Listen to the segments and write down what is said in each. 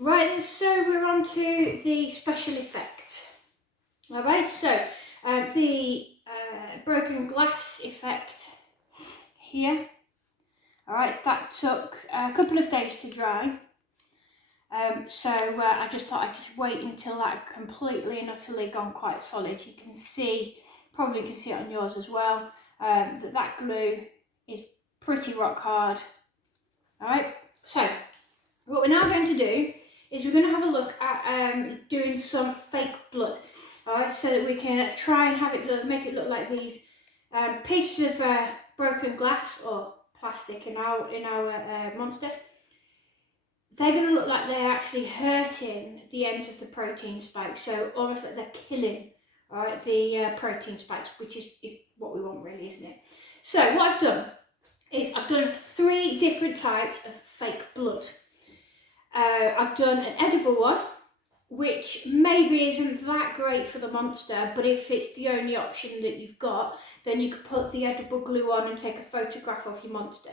Right then, so we're on to the special effect. Alright, so the broken glass effect here. Alright, that took a couple of days to dry. So I just thought I'd just wait until that had completely and utterly gone quite solid. You can see, probably can see it on yours as well, that glue is pretty rock hard. Alright, so what we're now going to do is we're going to have a look at doing some fake blood. Alright, so that we can try and have it make it look like these pieces of broken glass or plastic in our monster. They're going to look like they're actually hurting the ends of the protein spikes, so almost like they're killing, right, the protein spikes, which is what we want really, isn't it? So what I've done is I've done 3 different types of fake blood. I've done an edible one, which maybe isn't that great for the monster, but if it's the only option that you've got, then you could put the edible glue on and take a photograph of your monster.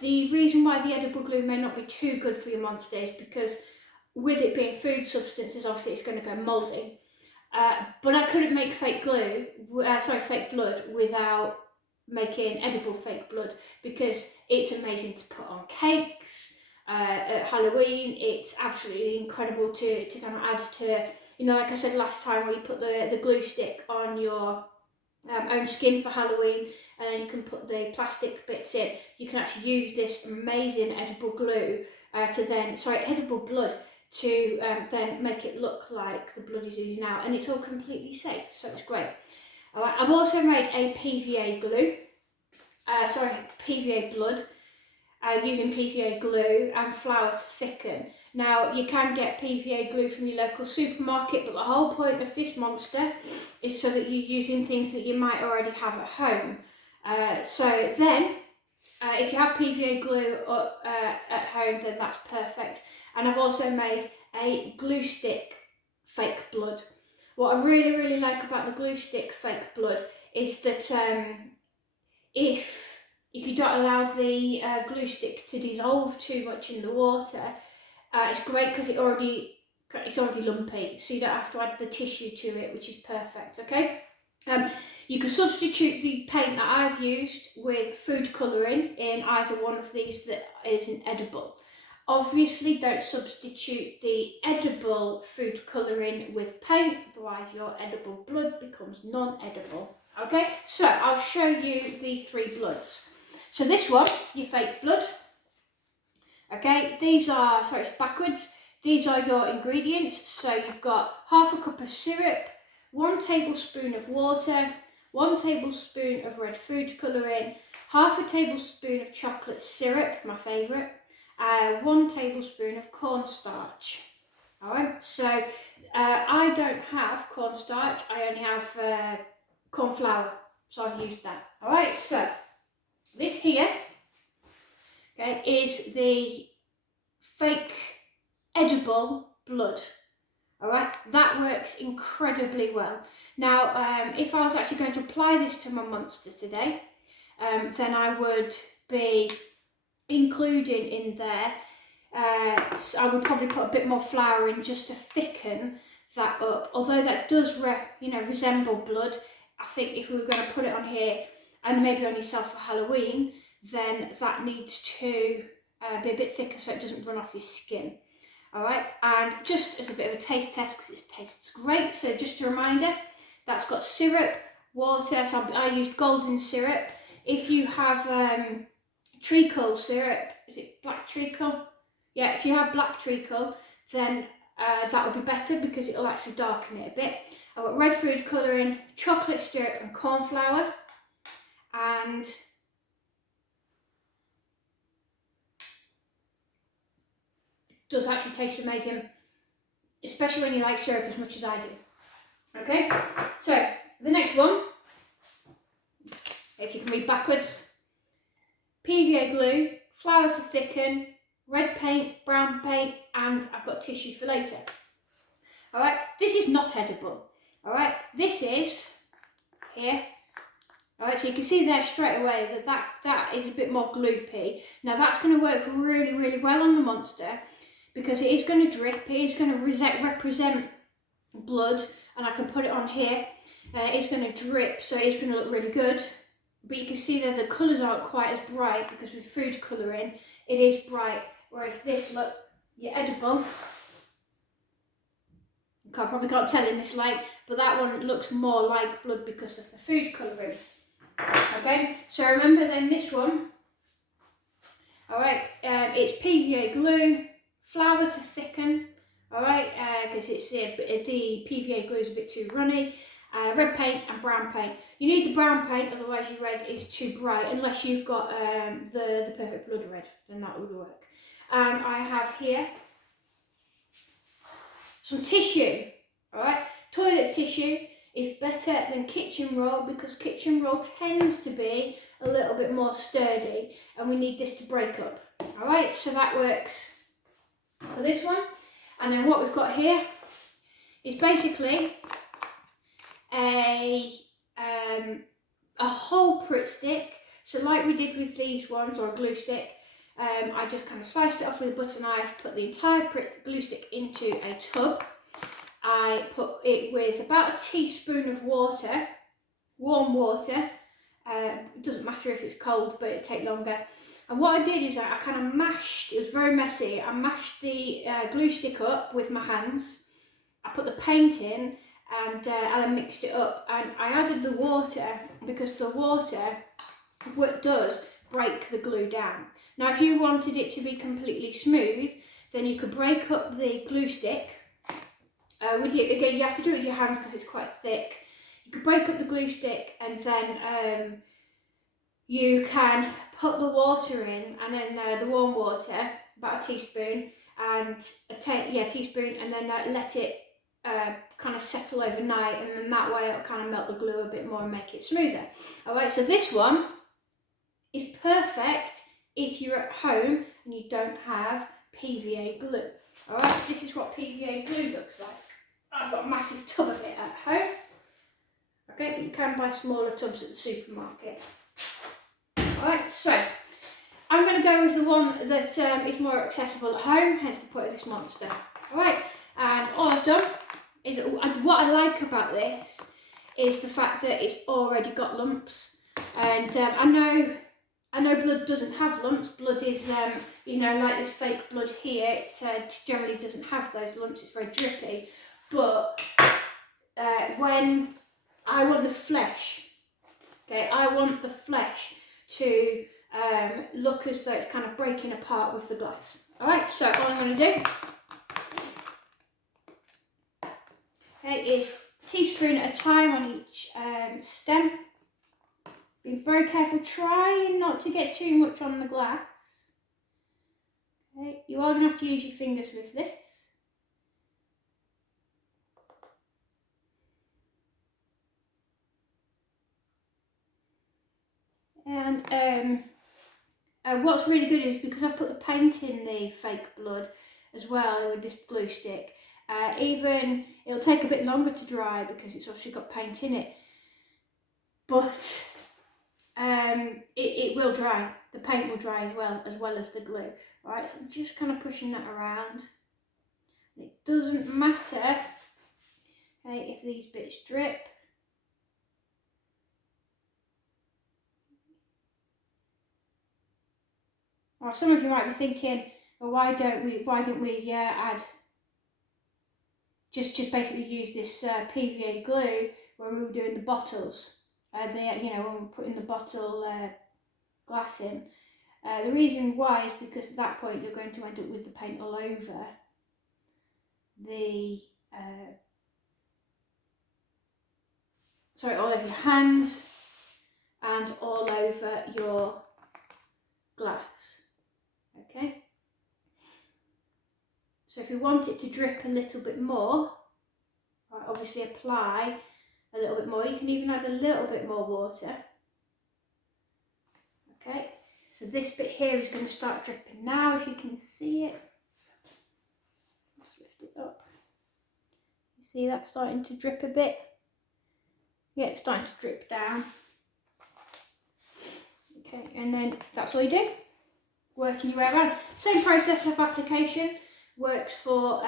The reason why the edible glue may not be too good for your monster is because with it being food substances, obviously it's going to go mouldy. But I couldn't make fake blood without making edible fake blood, because it's amazing to put on cakes. At Halloween, it's absolutely incredible to kind of add to, like I said last time, where you put the glue stick on your own skin for Halloween, and then you can put the plastic bits in. You can actually use this amazing edible glue edible blood to then make it look like the blood is oozing out, and it's all completely safe, so it's great. Alright, I've also made a PVA PVA blood, using PVA glue and flour to thicken. Now, you can get PVA glue from your local supermarket, but the whole point of this monster is so that you're using things that you might already have at home. So then, if you have PVA glue at home, then that's perfect. And I've also made a glue stick fake blood. What I really, really like about the glue stick fake blood is that if you don't allow the glue stick to dissolve too much in the water, it's great because it's already lumpy, so you don't have to add the tissue to it, which is perfect. Okay. You can substitute the paint that I've used with food colouring in either one of these that isn't edible. Obviously, don't substitute the edible food colouring with paint, otherwise your edible blood becomes non-edible. Okay, so I'll show you the 3 bloods. So this one, your fake blood. Okay, it's backwards. These are your ingredients. So you've got half a cup of syrup, 1 tablespoon of water, 1 tablespoon of red food colouring, half a tablespoon of chocolate syrup, my favourite, 1 tablespoon of cornstarch. Alright, so I don't have cornstarch, I only have corn flour, so I've used that. Alright, so this here, okay, is the fake edible blood. Alright, that works incredibly well. Now, if I was actually going to apply this to my monster today, then I would be including in there, I would probably put a bit more flour in just to thicken that up. Although that does resemble blood, I think if we were going to put it on here and maybe on yourself for Halloween, then that needs to be a bit thicker so it doesn't run off your skin. Alright, and just as a bit of a taste test, because it tastes great, so just a reminder, that's got syrup, water, so I used golden syrup. If you have treacle syrup, is it black treacle? Yeah, if you have black treacle, then that would be better because it'll actually darken it a bit. I've got red food colouring, chocolate syrup and corn flour, and does actually taste amazing, especially when you like syrup as much as I do. Okay, so the next one, if you can read backwards, PVA glue, flour to thicken, red paint, brown paint, and I've got tissue for later. Alright, this is not edible. Alright, this is here. Alright, so you can see there straight away that is a bit more gloopy. Now that's going to work really, really well on the monster, because it is going to drip, it is going to represent blood, and I can put it on here. It's going to drip, so it's going to look really good. But you can see that the colours aren't quite as bright, because with food colouring it is bright, whereas this, look, you're edible. I probably can't tell in this light, but that one looks more like blood because of the food colouring. Okay, so remember then this one. Alright, it's PVA glue, flour to thicken, alright, because it's the PVA glue is a bit too runny, red paint and brown paint. You need the brown paint, otherwise your red is too bright, unless you've got the perfect blood red, then that would work. And I have here some tissue, alright. Toilet tissue is better than kitchen roll, because kitchen roll tends to be a little bit more sturdy, and we need this to break up. Alright, so that works for this one. And then what we've got here is basically a hole Pritt stick. So like we did with these ones, or a glue stick, I just kind of sliced it off with a butter knife, put the entire Pritt glue stick into a tub. I put it with about a teaspoon of water, warm water. It doesn't matter if it's cold, but it'll take longer. And what I did is I kind of mashed, it was very messy, I mashed the glue stick up with my hands. I put the paint in, and I mixed it up, and I added the water, because the water, what does, break the glue down. Now if you wanted it to be completely smooth, then you could break up the glue stick. Again, you have to do it with your hands because it's quite thick. You could break up the glue stick, and then you can put the water in, and then the warm water, about a teaspoon, and teaspoon, and then let it kind of settle overnight, and then that way it'll kind of melt the glue a bit more and make it smoother. Alright, so this one is perfect if you're at home and you don't have PVA glue. Alright, this is what PVA glue looks like. I've got a massive tub of it at home. Okay, but you can buy smaller tubs at the supermarket. Alright, so I'm going to go with the one that is more accessible at home, hence the point of this monster. Alright, and all I've done is, what I like about this is the fact that it's already got lumps. And I know blood doesn't have lumps. Blood is, like this fake blood here, it generally doesn't have those lumps, it's very drippy. But when I want the flesh, okay, I want the flesh to look as though it's kind of breaking apart with the glass. Alright, so all I'm going to do, okay, is teaspoon at a time on each stem. Be very careful, trying not to get too much on the glass. Okay, you are going to have to use your fingers with this. And what's really good is, because I've put the paint in the fake blood as well with this glue stick, even it'll take a bit longer to dry because it's obviously got paint in it, but it will dry. The paint will dry as well as the glue. Right, so I'm just kind of pushing that around. It doesn't matter, okay, if these bits drip. Or some of you might be thinking, well, why don't we add, just basically use this PVA glue when we were doing the bottles, when we were putting the bottle glass in. The reason why is because at that point you're going to end up with the paint all over all over your hands and all over your glass. Okay, so if you want it to drip a little bit more, obviously apply a little bit more. You can even add a little bit more water. Okay, so this bit here is going to start dripping now, if you can see it. Let's lift it up. You see that starting to drip a bit? Yeah, it's starting to drip down. Okay, and then that's all you do. Working your way around. Same process of application works for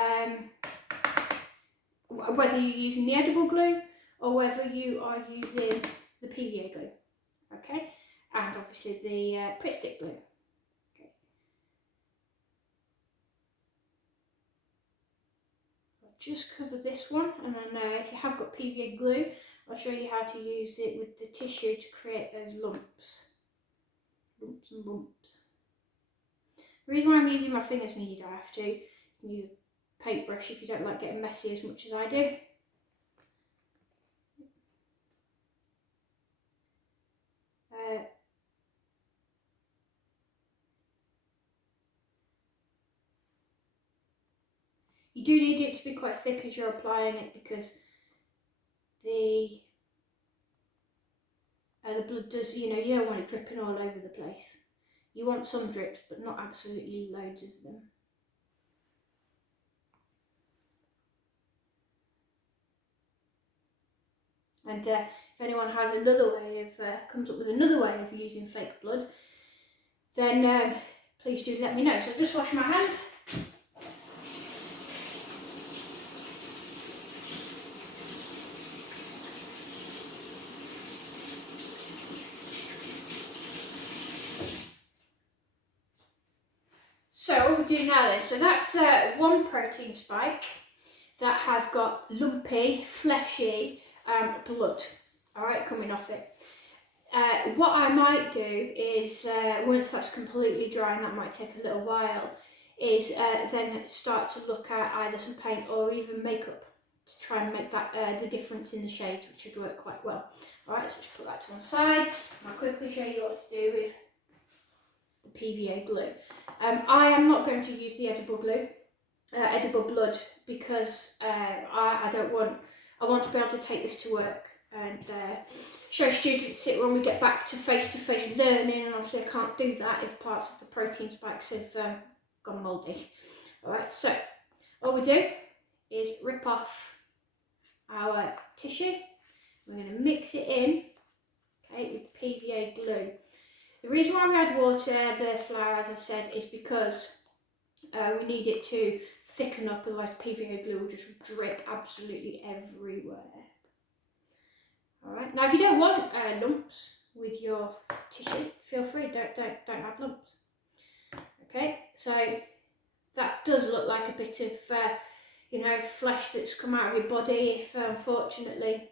whether you're using the edible glue or whether you are using the PVA glue, okay, and obviously the Pritt Stick glue. Okay. I'll just cover this one, and then if you have got PVA glue, I'll show you how to use it with the tissue to create those lumps and bumps. The reason why I'm using my fingers means you don't have to. You can use a paintbrush if you don't like getting messy as much as I do. You do need it to be quite thick as you're applying it, because the blood does, you don't want it dripping all over the place. You want some drips, but not absolutely loads of them. And if anyone has another way of, comes up with another way of using fake blood, then please do let me know. So I'll just wash my hands. So what we'll do now then, so that's one protein spike that has got lumpy, fleshy blood, alright, coming off it. What I might do is, once that's completely dry, and that might take a little while, is then start to look at either some paint or even makeup to try and make that the difference in the shades, which should work quite well. Alright, so just put that to one side, and I'll quickly show you what to do with the PVA glue. I am not going to use the edible glue, edible blood, because I want to be able to take this to work and show students it when we get back to face-to-face learning, and obviously I can't do that if parts of the protein spikes have gone mouldy. Alright, so all we do is rip off our tissue. We're going to mix it in, okay, with PVA glue. The reason why we add water, the flour, as I've said, is because we need it to thicken up, otherwise PVA glue will just drip absolutely everywhere. Alright, now if you don't want lumps with your tissue, feel free, don't add lumps. Okay, so that does look like a bit of flesh that's come out of your body if unfortunately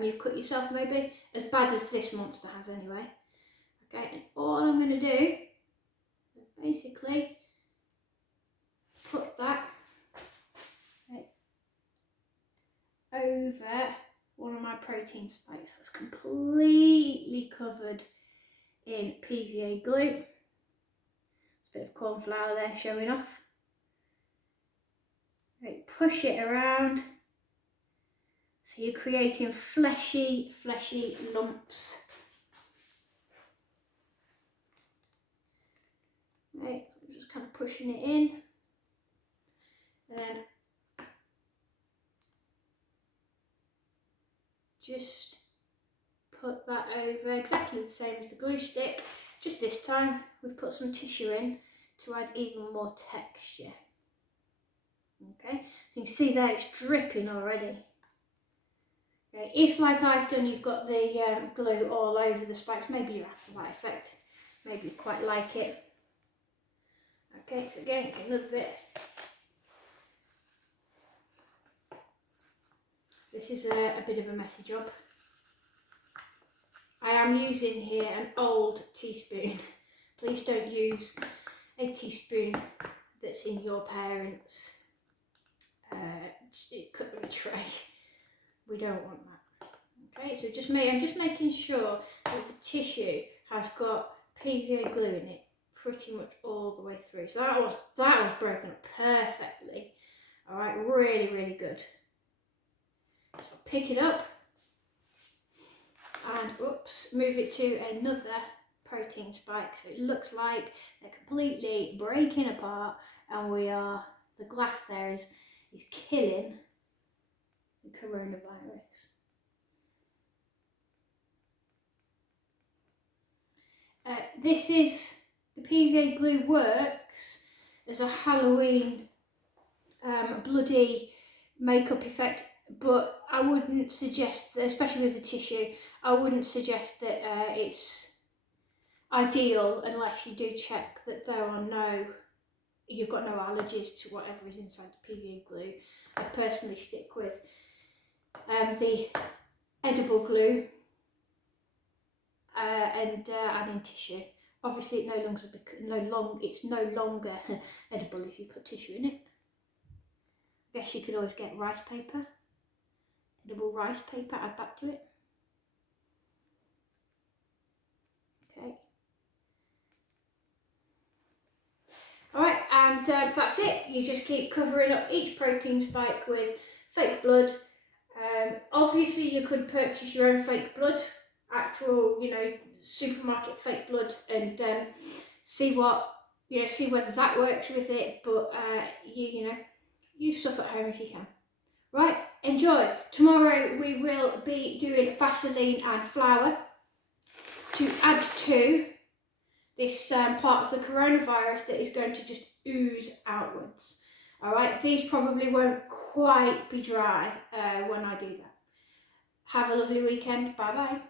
you've cut yourself, maybe, as bad as this monster has anyway. Okay, and all I'm going to do is basically put that over one of my protein spikes that's completely covered in PVA glue. There's a bit of corn flour there showing off. Right, push it around so you're creating fleshy lumps. Right, so I'm just kind of pushing it in, and then just put that over exactly the same as the glue stick, just this time we've put some tissue in to add even more texture. Okay, so you can see there it's dripping already. Okay, if, like I've done, you've got the glue all over the spikes, maybe you're after that effect, maybe you quite like it. Okay, so again, another bit. This is a bit of a messy job. I am using here an old teaspoon. Please don't use a teaspoon that's in your parents' cutlery tray. We don't want that. Okay, so I'm just making sure that the tissue has got PVA glue in it pretty much all the way through. So that was broken up perfectly. All right, really good. So pick it up and move it to another protein spike. So it looks like they're completely breaking apart, and the glass there is killing the coronavirus. The PVA glue works as a Halloween bloody makeup effect, but I wouldn't suggest, especially with the tissue, I wouldn't suggest that it's ideal unless you do check that you've got no allergies to whatever is inside the PVA glue. I personally stick with the edible glue and adding tissue. Obviously, it's no longer edible if you put tissue in it. I guess you could always get rice paper, edible rice paper, add that to it. Okay. Alright, and that's it. You just keep covering up each protein spike with fake blood. Obviously, you could purchase your own fake blood, actual, supermarket fake blood, and see whether that works with it. But use stuff at home if you can. Right, enjoy. Tomorrow we will be doing Vaseline and flour to add to this part of the coronavirus that is going to just ooze outwards. Alright, these probably won't quite be dry when I do that. Have a lovely weekend. Bye bye.